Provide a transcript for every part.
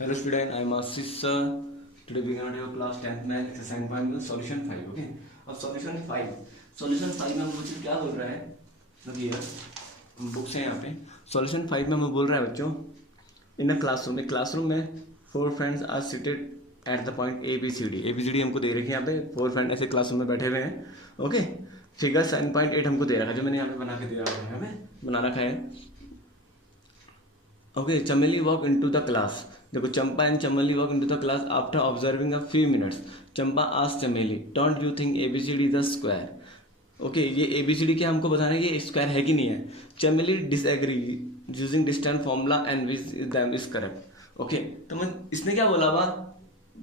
Hello student, I am Ashish sir. Today we are going to have class 10th math exercise point solution 5. Okay. अब solution 5 में हमको क्या बोल रहा है? देखिए बुक्स हैं यहाँ पे. solution 5 में हमें बोल रहा है बच्चों, in a classroom में 4 friends are seated at the point ABCD हमको दे रखी है यहाँ पे. 4 फ्रेंड ऐसे क्लासरूम में बैठे हुए हैं. ओके. फिगर 7.8 हमको दे रखा है, जो मैंने यहाँ पे बना के दिया हुआ है, हमें बना रखा है. ओके. चमेली वॉक इनटू द क्लास. देखो, Champa and Chameli walk into the class after observing a few minutes. Champa asked Chameli, don't you think ABCD is a square? Okay, ये एबीसीडी क्या हमको बताना है, ये स्क्वायर है कि नहीं है. चमेली disagree using distance formula and which them is correct. Okay, तो मैं इसने क्या बोला हुआ,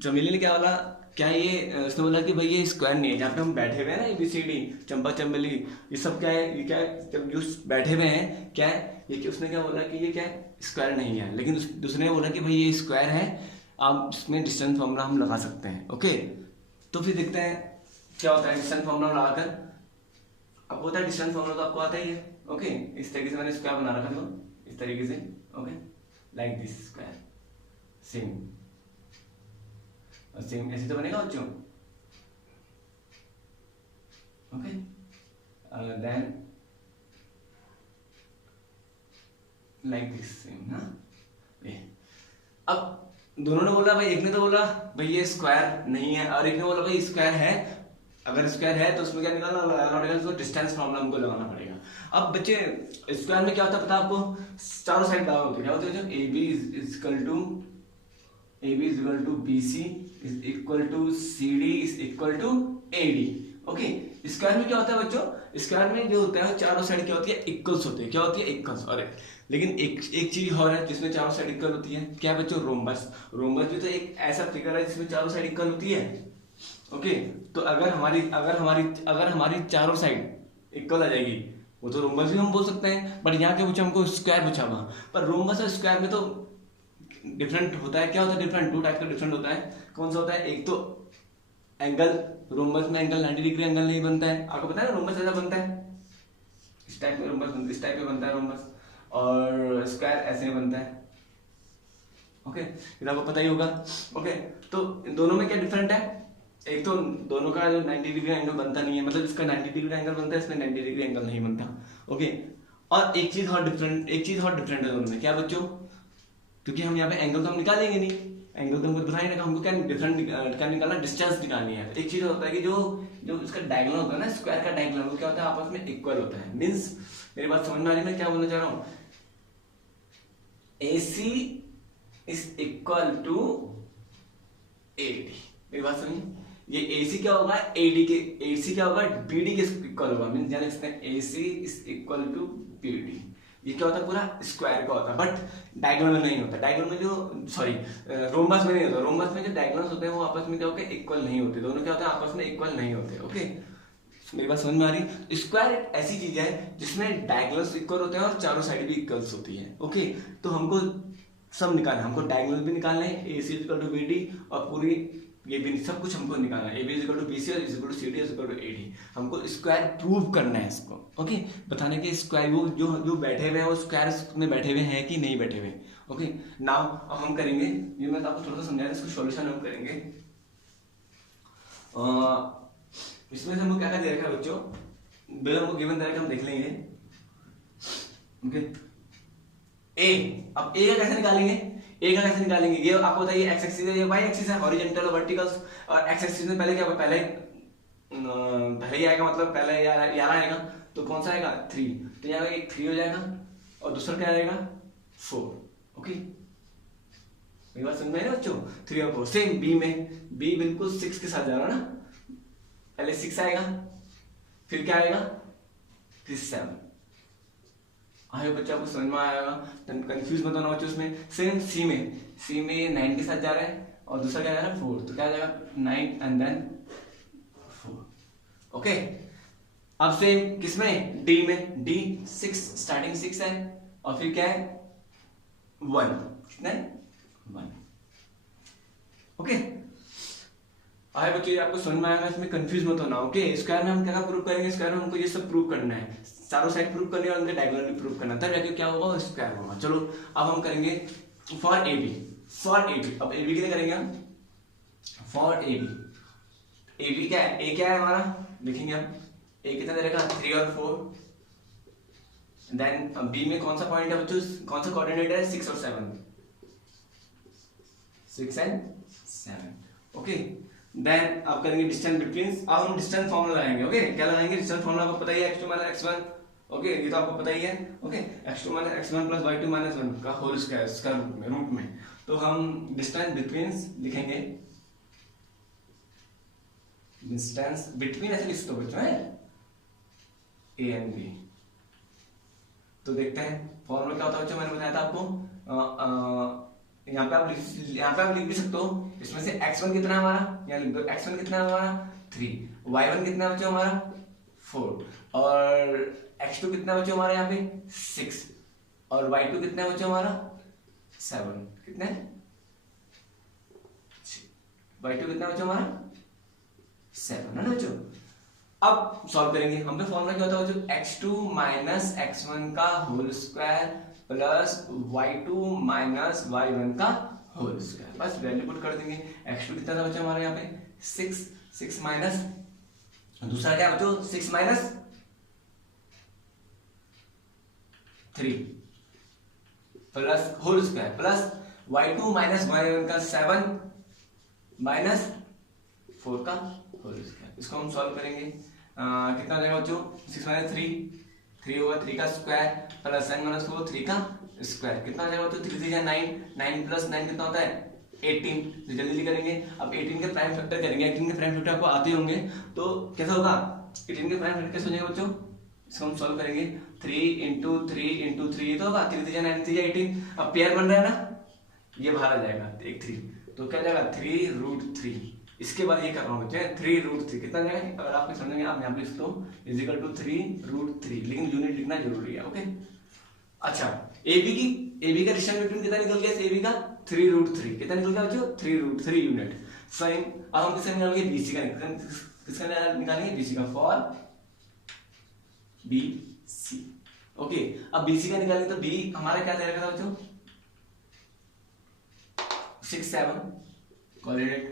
चमेली ने क्या बोला, क्या ये उसने बोला कि भाई ये स्क्वायर नहीं है. जहाँ पे हम बैठे हुए हैं ना, एबीसीडी, चंपा चमेली, ये सब क्या है, ये क्या है, जब जो बैठे हुए हैं क्या है ये, उसने क्या बोला कि ये क्या है, स्क्वायर नहीं है. लेकिन दूसरे ने बोला कि भाई ये स्क्वायर है, आप इसमें डिस्टेंस फॉर्मूला हम लगा सकते हैं. ओके, तो फिर देखते हैं क्या होता है डिस्टेंस फॉर्मूला लगाकर. अब होता है डिस्टेंस फॉर्मूला तो आपको आता ही है. ओके, इस तरीके से मैंने स्क्वायर बना रखा था, इस तरीके से. Okay, like this square, same ऐसे तो बनेगा बच्चों. Okay, then like this same ना. अब दोनों ने बोला भाई, एक ने तो बोला भाई ये स्क्वायर नहीं है, और एक ने बोला भाई स्क्वायर है. अगर स्क्वायर है तो उसमें क्या निकालना पड़ेगा, तो डिस्टेंस फॉर्मूला हमको लगाना पड़ेगा. अब बच्चे, स्क्वायर में क्या होता है पता आपको, चारों साइड बराबर होती है. क्या होती है, जो AB is equal to BC is equal to CD is equal to AD. Okay, square में क्या होता है बच्चों, स्क्वायर में जो होता है चारों साइड क्या होती है, इक्वल्स होती है. क्या होती है, इक्वल्स. और लेकिन एक चीज और है जिसमें चारों साइड इक्वल होती है. क्या है बच्चों, रोम्बस. रोम्बस भी तो एक ऐसा फिगर है जिसमें चारों साइड इक्वल होती है. ओके, तो अगर हमारी चारों साइड इक्वल आ जाएगी, वो तो रोम्बस भी हम बोल सकते हैं. बट यहाँ के पूछा हमको स्क्वायर पूछा हुआ, पर रोम्बस और स्क्वायर में तो डिफरेंट होता है. क्या होता है डिफरेंट, 2 टाइप का डिफरेंट होता है. कौन सा होता है, एक तो एंगल, रोम्बस में एंगल 90 डिग्री एंगल नहीं बनता है. आपको पता है ना, रोम्बस ऐसा बनता है, इस टाइप में रोम्बस, इस टाइप में बनता है रोम्बस, और स्क्वायर ऐसे बनता है. ओके, ये आपको पता ही होगा. ओके, तो दोनों में क्या डिफरेंट है, एक तो दोनों का जो 90 डिग्री एंगल बनता नहीं है, मतलब इसका 90 डिग्री एंगल बनता है, इसमें 90 डिग्री एंगल नहीं बनता. ओके, और एक चीज और डिफरेंट है दोनों में. क्या बच्चों, क्योंकि हम यहाँ पे एंगल तो हम निकालेंगे नहीं, एंगल तो हमको पता ही नहीं, हमको क्या डिफरेंट क्या निकालना, डिस्टेंस निकालनी है. एक चीज होता है कि जो इसका डायगोनल होता है ना, स्क्वायर का डायगोनल, वो क्या होता है, आपस में इक्वल होता है. मींस मेरी बात समझ में आ रही है, मैं क्या बोलना चाह रहा हूँ, AC is equal to AD. मेरी बात समझिए, ये AC क्या होगा, AC क्या होगा, BD के इक्वल होगा. मींस यानी AC is equal to BD. ये क्या होता है, पूरा स्क्वायर का होता है, बट डायगोनल में नहीं होता. डायगोनल में रोम्बस में नहीं होता. रोम्बस में जो डायगोनल्स होते हैं वो आपस में क्या होते हैं, इक्वल नहीं होते. दोनों क्या होता है, आपस में इक्वल नहीं होते. ओके, मेरी बात समझ में आ रही. स्क्वायर एक ऐसी चीज है जिसमें डायगोनल्स इक्वल होते हैं और चारों साइड भी इक्वल्स होती है. ओके, तो हमको सब निकालना है, हमको डायगोनल भी निकालना है, AC इक्वल टू BD, और पूरी ये भी सब कुछ हमको निकालना है. AB इक्वल टू BC और equal to CD equal to AD. हमको स्क्वायर प्रूव करना है इसको. ओके, बताने के स्क्वायर, वो जो बैठे हुए हैं वो स्क्वायर में बैठे हुए हैं कि नहीं बैठे हुए. ओके, नाउ अब हम करेंगे, ये मैं आपको थोड़ा सा समझाया, इसको सॉल्यूशन हम करेंगे. इसमें से हमको क्या क्या दे रखा है बच्चों, बिल हमको गिवन दे रखा है, हम देख लेंगे. ओके, अब A का कैसे निकालेंगे, ये आपको बताइए. एक्स एक्सिस है, ये वाई एक्सिस है, हॉरिजॉन्टल और वर्टिकल. और एक्स एक्सिस में पहले क्या होगा, पहले ही आएगा, मतलब पहले यार आएगा, तो कौन सा आएगा, 3. तो यहाँ एक 3 हो जाएगा, और दूसरा क्या आएगा, 4. ओके, मेरी बात समझ में आई बच्चों, 3 और 4. सेम B में, B बिल्कुल 6 के साथ जा रहा है ना, पहले 6 आएगा, फिर क्या आएगा, फिर 7. आगे बच्चा आपको समझ में आएगा, कंफ्यूज मत होना बच्चों. उसमें सेम C में 9 के साथ जा रहा है, और दूसरा क्या जा रहा है, 4. तो क्या आ जाएगा, 9 एंड देन 4. ओके, अब सेम किसमें, D में, D 6, स्टार्टिंग 6 है, और फिर क्या है, 1. कितना है, 1. ओके, आए बच्चों, ये आपको समझ में आएगा, इसमें कंफ्यूज मत होना. ओके, स्क्वायर में हम क्या प्रूव करेंगे, स्क्वायर में हमको ये सब प्रूव करना है, चारों साइड प्रूव करनी है, और उनके डायगोनल भी प्रूव करना, तब जाके क्या होगा, स्क्वायर होगा. चलो अब हम करेंगे for AB. For A B, अब ए बी के लिए करेंगे हम for A B. A B क्या है, ए क्या है हमारा, लिखेंगे हम ए कितना दे रखा 3 और 4। देन बी में कौन सा पॉइंट है बच्चों, कौन सा कोऑर्डिनेट है 6 और 7, 6 एंड 7। ओके देन अब करेंगे डिस्टेंस बिटवीन, अब हम डिस्टेंस फॉर्मूला लगाएंगे। ओके क्या लगाएंगे, डिस्टेंस फॉर्मूला आपको पता ही है, x2 - x1। ओके ये तो आपको पता ही है। ओके x2 - x1 + y2 - 1 का होल स्क्वायर, इसका रूट में तो हम डिस्टेंस बिटवीन लिखेंगे, डिस्टेंस बिटवीन ऐसे लिख दो बच्चों है ए एंड बी। तो देखते हैं फॉर्मूला क्या होता है बच्चों, मैंने बताया था आपको। यहाँ पे आप लिख भी सकते हो, इसमें से x1 कितना है हमारा, यहाँ लिख दो x1 कितना है हमारा 3, y1 कितना है बच्चों हमारा 4, और x2 कितना है बच्चों हमारा यहाँ पे 6, और y2 कितना है बच्चों हमारा 7। कितना है y2 कितना है बच्चों हमारा 7 है ना बच्चों। अब सॉल्व करेंगे, हम पे फॉर्मूला क्या होता है बच्चों, x2 - x1 का whole square plus y2 - y1 का होल स्क्वायर। बस वैल्यू पुट कर देंगे। x2 कितना था बच्चों हमारे यहाँ पे 6 माइनस, दूसरा क्या बच्चों 6 minus 3 plus whole square plus y2 - y1 का 7 माइनस 4 का होल स्क्वायर। इसको हम सॉल्व करेंगे, कितना आ जाएगा बच्चों 6 माइनस 3 होगा 3 का स्क्वायर प्लस 7 माइनस 4 3 का स्क्वायर। कितना आ जाएगा बच्चों 3 3 9 प्लस 9 कितना होता है 18। तो जल्दी करेंगे, अब 18 के प्राइम फैक्टर करेंगे। 18 के प्राइम फैक्टर आपको आते होंगे, तो कैसा होगा 18 के प्राइम फैक्टर कैसे हो जाएगा बच्चों, इसको हम सॉल्व करेंगे 3 × 3 × 3 तो होगा 3 3 9 3 18। अब पेयर बन रहा है ना, ये बाहर आ जाएगा एक 3, तो क्या जाएगा 3√3। इसके बाद ये कर रहा हूँ बच्चे 3√3 कितना जाएगा, अगर आपको समझेंगे आप यहाँ पे इसको = 3√3, लेकिन यूनिट लिखना जरूरी है। ओके अच्छा AB का डिस्टेंस बिटवीन कितना निकल गया, AB का 3√3 कितना निकल गया बच्चों 3√3 यूनिट। सेम अब हम किसका निकालेंगे BC का, किसका निकालेंगे BC का, फॉर BC। ओके अब BC का निकालेंगे तो B हमारा क्या दे रखा था बच्चों 6 7 कोऑर्डिनेट,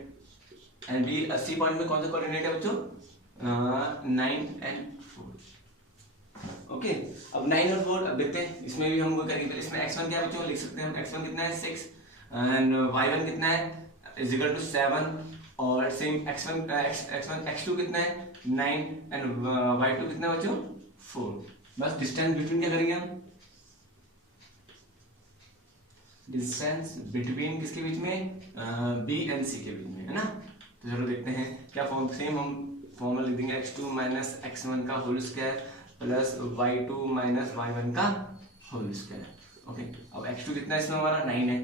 एंड बी 80 पॉइंट में कौन सा कोऑर्डिनेट है बच्चों 9 और 4। ओके अब 9 और 4 अब देखते हैं, इसमें भी हम वो करेंगे। इसमें x1 क्या बच्चों लिख सकते हैं हम, x1 कितना है 6 एंड y1 कितना है = 7, और सेम x2 कितना है 9 एंड y2 कितना है बच्चों 4। बस डिस्टेंस बिटवीन क्या करेंगे हम, डिस्टेंस बिटवीन किसके बीच में B एंड C के बीच में है ना। तो चलो देखते हैं क्या फॉर्म, सेम हम फॉर्मूला लिख देंगे x2 - x1 का whole square plus y2 - y1 का होल स्क्वायर। ओके अब x2 कितना है इसमें हमारा 9 है,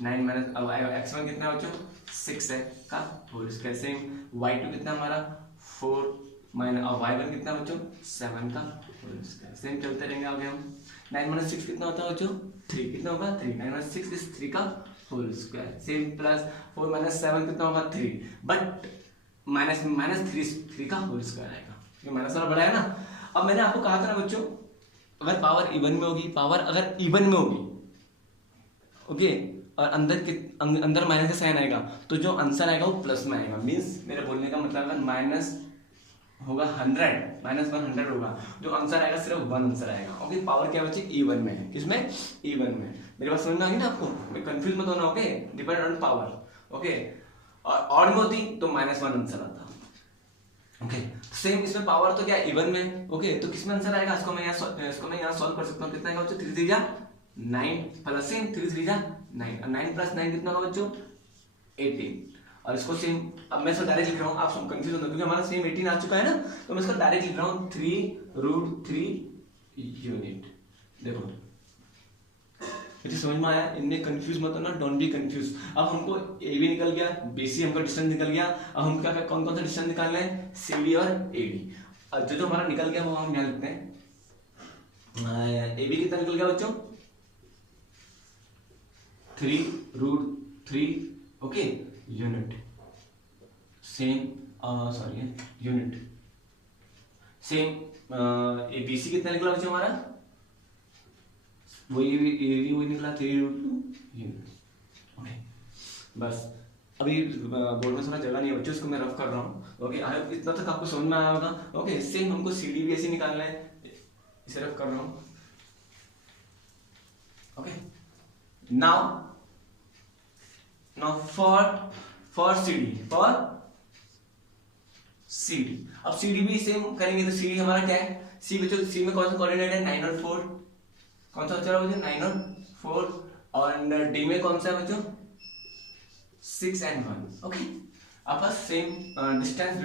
9 माइनस अब x1 कितना है बच्चों 6 है का होल स्क्वायर। सेम y2 कितना हमारा 4 माइनस और y1 कितना बच्चों 7 का होल स्क्वायर। सेम चलते रहेंगे आगे हम। 9 - 6 कितना होता है बच्चों 3, कितना होगा 3, 9 - 6 इज 3 का होल स्क्वायर। सेम प्लस 4 - 7 कितना होगा 3, बट माइनस 3 का होल स्क्वायर आएगा, ये माइनस वाला बड़ा है ना। अब मैंने आपको कहा था ना बच्चों, अगर पावर इवन में होगी, पावर अगर इवन में होगी ओके, और अंदर माइनस का साइन आएगा, तो जो आंसर आएगा वो प्लस में आएगा। मीन्स मेरे बोलने का मतलब है माइनस होगा 100 -100 होगा, जो आंसर आएगा सिर्फ 1 आंसर आएगा। ओके पावर क्या बच्चे इवन में है, किसमें इवन में। मेरी बात समझ में आ गई ना आपको, मैं कंफ्यूज मत होना। Okay depend on power. Okay और ऑड में होती तो -1 आंसर आता। ओके सेम इसमें पावर तो क्या इवन में। ओके तो किसमें आंसर आएगा, इसको मैं यहाँ सॉल्व कर सकता हूँ। कितना आएगा बच्चों 3 3 जा 9 प्लस सेम 3 3 जा 9, 9 + 9 कितना होगा बच्चों 18। और इसको सेम अब मैं इसको डायरेक्ट लिख रहा हूँ, आप सब कंफ्यूज होंगे क्योंकि हमारा सेम 18 आ चुका है ना, तो मैं इसको डायरेक्ट लिख रहा हूँ 3√3 यूनिट। देखो मुझे समझ में आया, इनमें कंफ्यूज मत होना, डोंट बी कंफ्यूज। अब हमको ए बी निकल गया, BC हमको डिस्टेंस निकल गया। अब हम क्या कौन कौन सा डिस्टेंस निकालना है CD और AD। और जो हमारा निकल गया वो हम यहाँ लिखते हैं। AB कितना निकल गया बच्चों 3√3 okay unit. Same sorry unit. Same BC कितना निकला बच्चों वही निकला 3√2 यूनिट। बस अभी बोर्ड में थोड़ा जगह नहीं है बच्चों, इसको मैं रफ कर रहा हूँ। ओके, आई होप इतना तक आपको समझ में आया होगा। ओके, सेम हमको सी डी भी ऐसे निकालना है, इसे रफ कर रहा हूँ। Okay, now for C D, अब सी डी भी सेम करेंगे। तो सी डी हमारा क्या है, सी बच्चों सी में कौन सा कोऑर्डिनेट है 9 और 4, कौन सा बच्चा रहा बच्चों 9 और 4, और डी में कौन सा है बच्चों 6 and 1। ओके, आपस सेम डिस्टेंस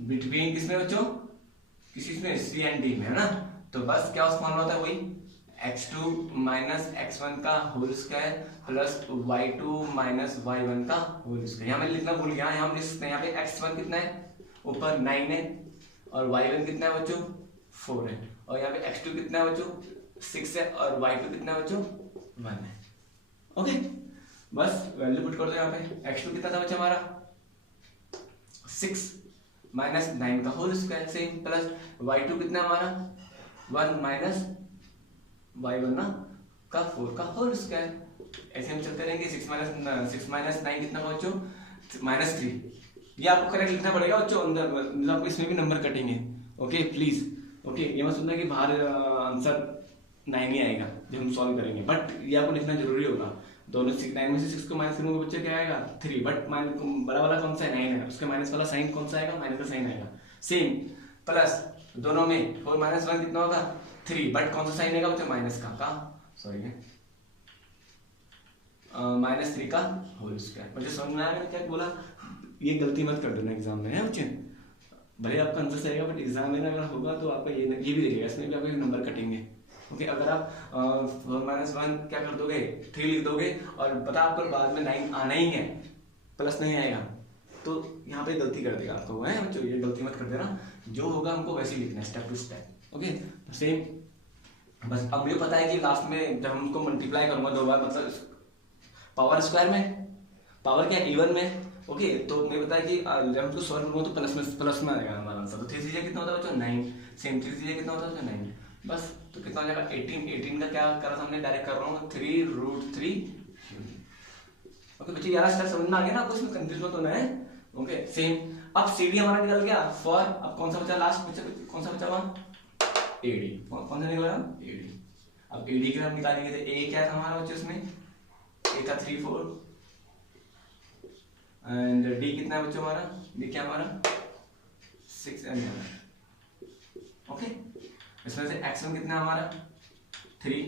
बिटवीन किसमें बच्चों, किसी में सी एंड डी में है ना। तो बस क्या उस फॉर्मूला होता है वही x2 माइनस x1 का whole square plus y2 minus y1 का होल स्क्वायर। यहाँ मैं लिखना भूल गया, यहाँ हम लिख सकते हैं, यहाँ पे x1 कितना है ऊपर 9 है, और y1 कितना है बच्चों 4 है, और यहाँ पे x2 कितना है बच्चों 6 है, और y2 कितना है बच्चों 1 है। ओके, बस वैल्यू पुट कर दो यहाँ पे। x2 कितना था बच्चा हमारा 6 माइनस 9 का whole square same, plus y2 कितना हमारा 1 माइनस y1 ना का 4 का होल स्क्वायर। ऐसे हम चलते रहेंगे। 6 माइनस 9 कितना का बच्चों -3। ये आपको करेक्ट लिखना पड़ेगा बच्चों अंदर, मतलब आपको इसमें भी नंबर कटेंगे। ओके प्लीज, ओके ये मत सुनना कि बाहर आंसर 9 ही आएगा जब हम सॉल्व करेंगे, बट ये आपको लिखना जरूरी होगा। दोनों 9 में से 6 को माइनस करूंगा बच्चे क्या आएगा 3, बट बड़ा वाला कौन सा है 9 है, उसका माइनस वाला साइन कौन सा आएगा माइनस का साइन आएगा सेम, प्लस दोनों में 4 माइनस 1 कितना होगा 3, बट कौन सा साइन आएगा बच्चे माइनस का सॉरी -3 का होल स्क्वायर। बच्चे समझ में आया क्या बोला, ये गलती मत कर देना एग्जाम में है बच्चे, भले आपका आंसर सही आएगा बट एग्जाम में अगर होगा तो आपका ये भी देखेगा, इसमें भी आपके नंबर कटेंगे। ओके, अगर आप 4 - 1 क्या कर दोगे 3 लिख दोगे और पता आपको बाद में 9 आना ही है, प्लस नहीं आएगा, तो यहाँ पे गलती कर देगा आपको है बच्चों, ये गलती मत कर देना, जो होगा हमको वैसे ही लिखना है स्टेप टू स्टेप। ओके, तो सेम बस अब मुझे पता है कि लास्ट में जब हमको मल्टीप्लाई करूंगा 2 बार, मतलब पावर स्क्वायर में, पावर क्या इवन में। ओके, तो मुझे पता है कि जब हमको सॉल्व करूंगा तो प्लस में आएगा हमारा आंसर। तो 3 कितना होता है बच्चों 9, सेम 3 कितना होता है 9, बस तो कितना हो जाएगा 18 का क्या करा था हमने, डायरेक्ट कर रहा हूँ 3√3। ओके बच्चे, 11 स्टेप समझ में आ गया ना आपको, इसमें कंफ्यूज मत होना है। ओके सेम, अब सीडी हमारा निकल गया फॉर, अब कौन सा बचा लास्ट बच्चा, कौन सा बचा वहां एडी, कौन सा निकला एडी। अब एडी के हम निकालेंगे तो ए क्या था हमारा बच्चे उसमें, ए था 3 4, एंड डी कितना है बच्चों हमारा, डी क्या हमारा 6 एंड 1। ओके, इसमें से x1 कितना है हमारा 3,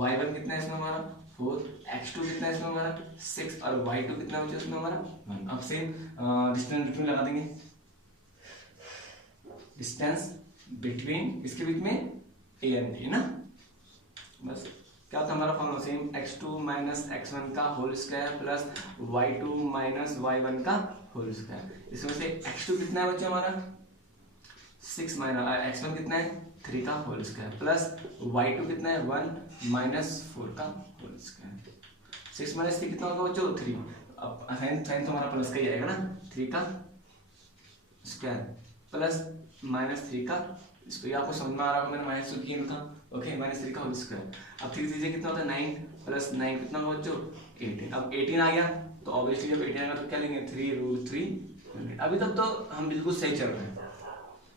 y1 कितना है इसमें हमारा 4, x2 कितना है इसमें हमारा 6, और y2 कितना है इसमें हमारा 1। अब सेम डिस्टेंस बिटवीन लगा देंगे, डिस्टेंस बिटवीन इसके बीच में a एंड d ना, बस क्या था हमारा formula same x2 minus x1 का whole square plus y2 minus y1 का होल स्क्वायर। इसमें से x2 कितना है बच्चों हमारा 6 माइनस x1 कितना है 3 का होल स्क्वायर प्लस y2 कितना है 1 माइनस 4 का होल स्क्वायर। 6 माइनस 3 कितना होगा बच्चों 3, अब साइन तो हमारा प्लस का ही आएगा ना, 3 का स्क्वायर प्लस -3 का, इसको ये आपको समझ में आ रहा होगा, मैंने माइनस किया था। ओके, -3 का होल स्क्वायर। अब 3 से कितना होता है 9 प्लस 9 कितना होगा बच्चों 18। अब 18 आ गया तो ऑब्वियसली जब 18 आएगा तो क्या लेंगे 3√3। अभी तक तो हम बिल्कुल सही चल रहे हैं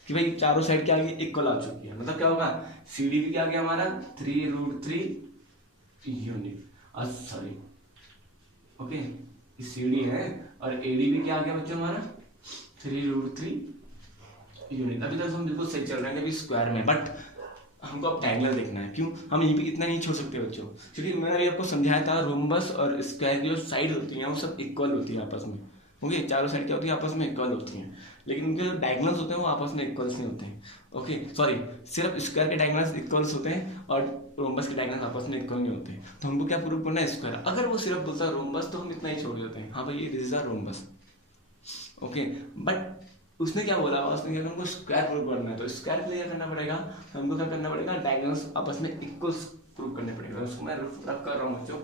कि भाई चारों साइड क्या आ गई इक्वल आ चुकी है, मतलब क्या होगा CD भी क्या आ गया हमारा 3√3 यूनिट, सॉरी ओके ये CD है, और AD भी क्या आ गया बच्चों हमारा 3√3 यूनिट। अभी तक हम बिल्कुल सही चल रहे हैं अभी स्क्वायर में, बट हमको अब डायगोनल देखना है। क्यों, हम यहीं पे इतना नहीं छोड़ सकते बच्चों, क्योंकि मैंने अभी आपको समझाया था रोम्बस और स्क्वायर की जो साइड होती हैं वो सब इक्वल होती है आपस में। ओके, चारों साइड क्या होती है आपस में इक्वल होती हैं, लेकिन उनके जो डायगोनल्स होते हैं वो आपस में इक्वल्स नहीं होते हैं। ओके सॉरी, सिर्फ स्क्वायर के डायगोनल्स इक्वल्स होते हैं और रोम्बस के डायगोनल्स आपस में इक्वल नहीं होते हैं। तो हमको क्या प्रूव करना है स्क्वायर, अगर वो सिर्फ बोलता है रोम्बस तो हम इतना ही छोड़ देते हैं, हाँ भाई this is a rhombus. Okay, but उसने क्या बोला, उसने क्या हमको स्क्वायर प्रूव करना है, तो स्क्वायर के लिए क्या करना पड़ेगा, हमको क्या करना पड़ेगा डायगोनल्स आपस में इक्वल्स प्रूव करने पड़ेगा। उसको मैं रफ कर रहा हूँ बच्चों।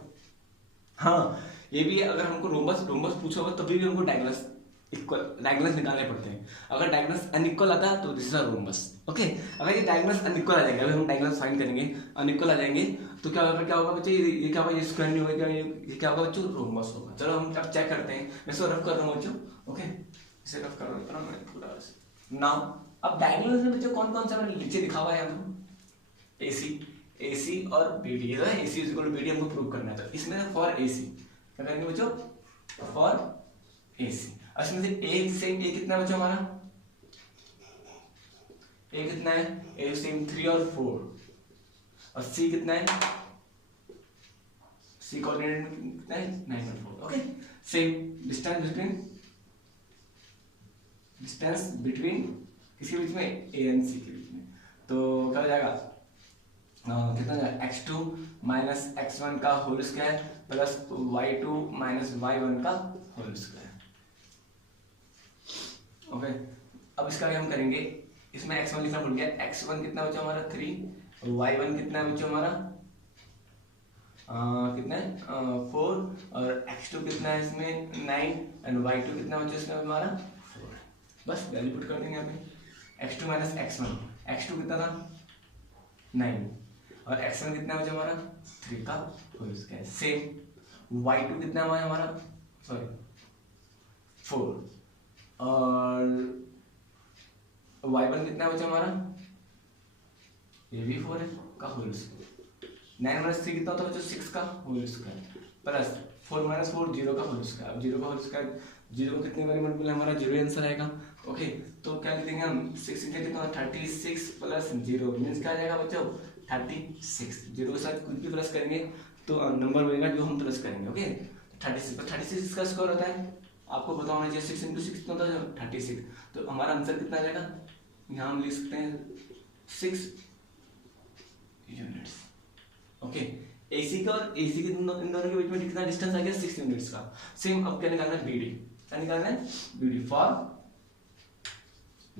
हाँ ये भी है, अगर हमको रोम्बस पूछा होगा तभी भी हमको डायगोनल्स डायगोनल्स निकालने पड़ते हैं। अगर डायगोनल्स अनइक्वल आता है तो this is a rhombus. Okay, अगर ये डायगोनल्स अनइक्वल आ जाएंगे, अगर हम डायगोनल्स फाइंड करेंगे अनइक्वल आ जाएंगे तो क्या होगा, क्या होगा बच्चे, ये क्या होगा, ये स्क्वायर नहीं होगा, ये क्या होगा बच्चों, रोमबस होगा। चलो हम अब चेक करते हैं, मैं इसको रफ कर रहा हूँ बच्चों। ओके, इसे रफ कर रहा हूँ मैं पूरा नाउ। अब डायगोनल में बच्चों कौन कौन सा मैंने नीचे लिखा हुआ है हमको, AC और BD है। AC is equal to BD हमको प्रूव करना है, तो इसमें से फॉर AC क्या करेंगे बच्चों, फॉर AC। इसमें से A कितना बच्चों हमारा, A कितना है, A सेम 3 और 4, और C कितना है, C कोऑर्डिनेट कितना है 9 और 4। ओके, सेम डिस्टेंस बिटवीन किसके बीच में, A एंड C के बीच में। तो क्या हो जाएगा, कितना जाएगा, x2 माइनस x1 का whole square plus y2 minus y1 का होल स्क्वायर। ओके, अब इसका क्या हम करेंगे, इसमें x1 लिखना भूल गया, x1 कितना बचा हमारा 3, y1 कितना है बच्चों हमारा कितना है 4, और x2 कितना है इसमें 9, एंड y2 कितना बचा इसमें हमारा 4। बस वैल्यू पुट कर देंगे यहाँ पे, x2 माइनस x1, x2 कितना था 9, और x1 कितना बचा हमारा 3 का होल स्क्वायर। सेम y2 कितना हमारा सॉरी 4, और y1 कितना बचा हमारा, ये भी 4 है का होल स्क्वायर। 9 माइनस 3 कितना होता है बच्चों, 6 का होल स्क्वायर, प्लस 4 माइनस 4 0 का होल स्क्वायर। अब 0 का होल स्क्वायर, 0 को कितने बार मल्टीपल है, हमारा 0 आंसर आएगा। ओके, तो क्या लिखेंगे हम, 6 इंटू कितना 36 प्लस 0 मीन्स क्या आ जाएगा बच्चों 36। 0 के साथ कुछ भी प्लस करेंगे तो नंबर बनेगा जो हम प्लस करेंगे। ओके, 36 का स्क्वायर होता है, आपको पता होना चाहिए 6 इंटू 6 कितना होता है 36। तो हमारा आंसर कितना आ जाएगा, यहाँ हम लिख सकते हैं 6 यूनिट्स। ओके, AC का और AC के इन दोनों के बीच में कितना डिस्टेंस आ गया 6 यूनिट्स का। सेम अब क्या निकालना है, BD, क्या निकालना है BD, फॉर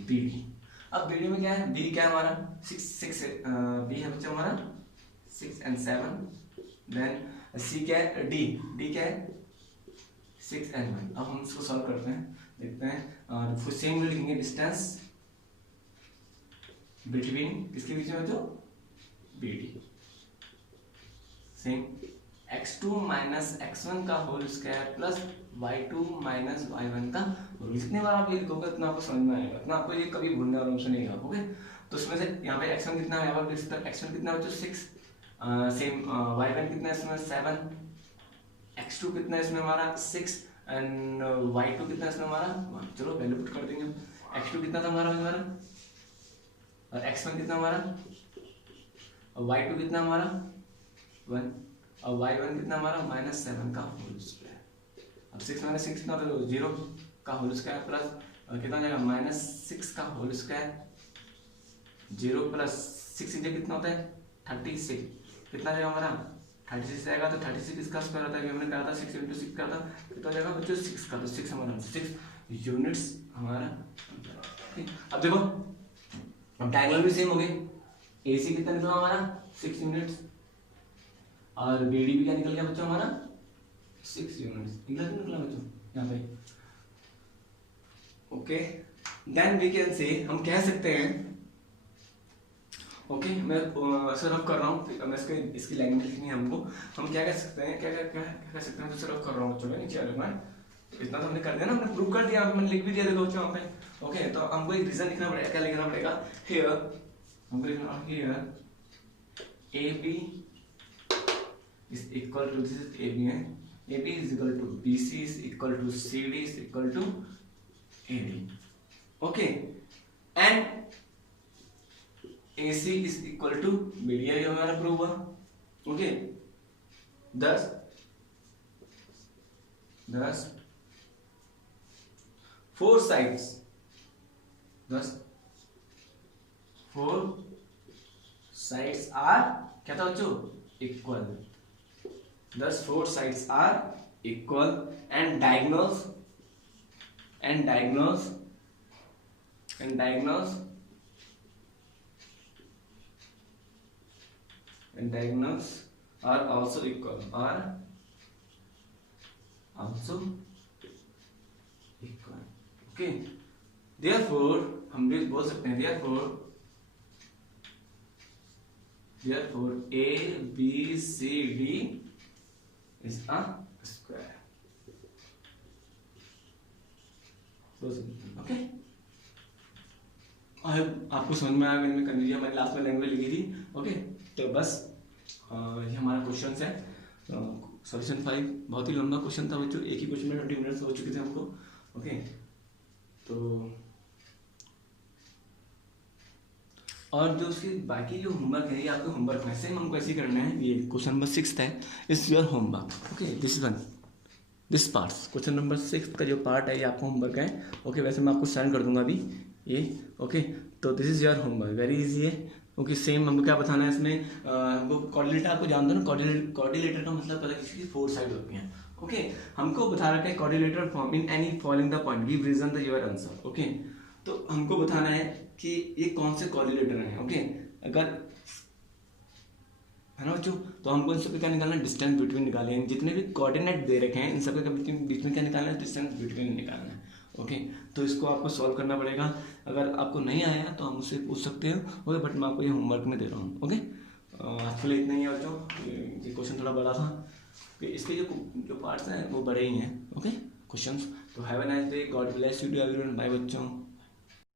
BD। अब BD में क्या है, B क्या है हमारा 6 B है बच्चा हमारा 6 and 7, देन C क्या है, D क्या है 6 and 1। अब हम इसको सॉल्व करते हैं, देखते हैं, फिर सेम लिखेंगे डिस्टेंस बिटवीन किसके बीच में बच्चों, BD। Same x2 minus x1 का whole square plus y2 minus y1 का होल। जितने बार आप ये लिखोगे उतना आपको समझ में आएगा, उतना आपको ये कभी भूलने वाला ऑप्शन नहीं है। ओके, तो उसमें से यहाँ पे x1 कितना है, यहाँ पर x1 कितना बच्चों 6, सेम y1 कितना है इसमें 7, x2 कितना है इसमें हमारा 6, एंड y2 कितना है इसमें हमारा 1। चलो वैल्यू पुट कर देंगे, x2 कितना था हमारा, और x1 कितना हमारा, और y2 कितना हमारा 1, और y1 कितना हमारा -7 का होल स्क्वायर। अब 6 माइनस 6 कितना होता है 0 का होल स्क्वायर प्लस कितना हो जाएगा -6 का होल स्क्वायर, 0 प्लस 6 इंटू कितना होता है 36, कितना जाएगा हमारा 36 आएगा। तो 36 किसका स्क्वायर होता है, हमने कहा था 6 इंटू 6 का था, कितना हो जाएगा बच्चों 6 का, तो 6 हमारा 6 यूनिट्स हमारा। अब देखो, अब डायगोनल भी सेम हो गए, AC कितना निकला हमारा 6 यूनिट्स, और BD भी क्या निकल गया बच्चों हमारा 6 यूनिट्स निकला बच्चों यहाँ पे। Okay, then we can say, हम कह सकते हैं, ओके मैं रफ कर रहा हूँ, मैं इसकी लैंग्वेज लिखनी है हमको, हम क्या कह सकते हैं, क्या कह सकते हैं, रफ कर रहा हूँ बच्चों में, नीचे लिखना है, इतना तो हमने कर दिया ना, हमने प्रूव कर दिया, मैंने लिख भी दिया देखो बच्चों यहाँ पे। ओके, तो हमको एक रीजन लिखना पड़ेगा, क्या लिखना पड़ेगा, हियर हमको लिखना here AB is equal to, this is AB है, AB is equal to BC is equal to CD is equal to AD. Okay, and AC is equal to BD, ये हमारा प्रूव हुआ। Okay, thus 4 sides, thus 4 sides are क्या था बच्चों equal, thus 4 sides are equal, and diagonals are also equal, okay, therefore हम भी बोल सकते हैं, therefore therefore ABCD is a square. Okay, आपको समझ में आया? मैंने कर लीजिए, हमारी लास्ट में लैंग्वेज लिखी थी। ओके, तो बस ये हमारा क्वेश्चन है। सॉल्यूशन 5 बहुत ही लंबा क्वेश्चन था बच्चों, एक ही क्वेश्चन में 20 मिनट्स हो चुके थे हमको। ओके, तो और जो उसके बाकी जो होमवर्क है ये आपके होमवर्क में सेम हमको ऐसे ही करना है। ये क्वेश्चन नंबर 6 है, is your homework. Okay, this parts, question number 6 का जो पार्ट है ये आपका होमवर्क है। ओके, वैसे मैं आपको सेंड कर दूंगा अभी ये। ओके, तो this is your homework, very easy है। ओके, सेम हमको क्या बताना है इसमें, हमको कोऑर्डिनेटर आपको जानते हो ना, कोऑर्डिनेटर का मतलब पता है किसी की 4 साइड होती हैं। ओके, हमको बता रखा है coordinator form in any following the point, give reason the your answer. Okay, तो हमको बताना है कि ये कौन से कोऑर्डिनेटर हैं। ओके, अगर है ना बच्चों, तो हमको इन सबके क्या निकालना है, डिस्टेंस बिटवीन निकालना है। जितने भी कोऑर्डिनेट दे रखे हैं इन सबके बीच में क्या निकालना है, डिस्टेंस बिटवीन निकालना है। ओके, तो इसको आपको सॉल्व करना पड़ेगा। अगर आपको नहीं आया तो हम उससे पूछ सकते हो। ओके, बट मैं आपको ये होमवर्क में दे रहा हूँ। ओके, आज के लिए इतना ही है बच्चों, ये क्वेश्चन थोड़ा बड़ा था। इसके जो पार्ट्स हैं वो बड़े ही हैं। Okay questions. तो have a nice day, God bless you to everyone, bye बच्चों।